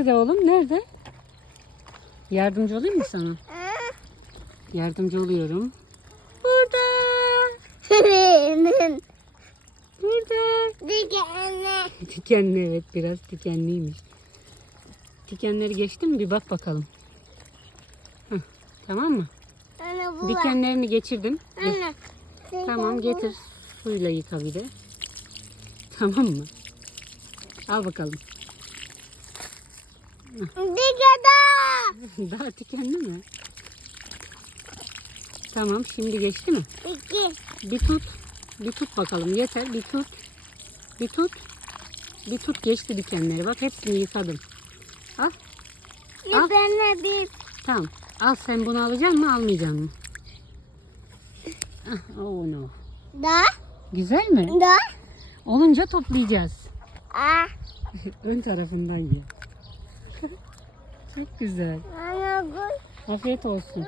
Nerede oğlum? Nerede? Yardımcı olayım mı sana? Yardımcı oluyorum. Burada. Burada. Dikenli. Dikenli evet biraz dikenliymiş. Dikenleri geçti mi bir bak bakalım. Hah, tamam mı? Anne bu var. Dikenlerini geçirdim. Dur. Anne. Tamam getir. Suyla yıka bir de. Tamam mı? Al bakalım. Dikene. Daha dikenli mi? Tamam şimdi geçti mi? İki. Bir tut. Bir tut bakalım yeter. Bir tut. Bir tut. Bir tut geçti dikenleri. Bak hepsini yıkadım. Al. Bir Al. tane bir. Tamam. Al sen bunu alacak mı almayacak mı? Ah, oh no. Da. Güzel mi? Da. Olunca toplayacağız. Ah. Ön tarafından ye. Çok güzel. Afiyet olsun.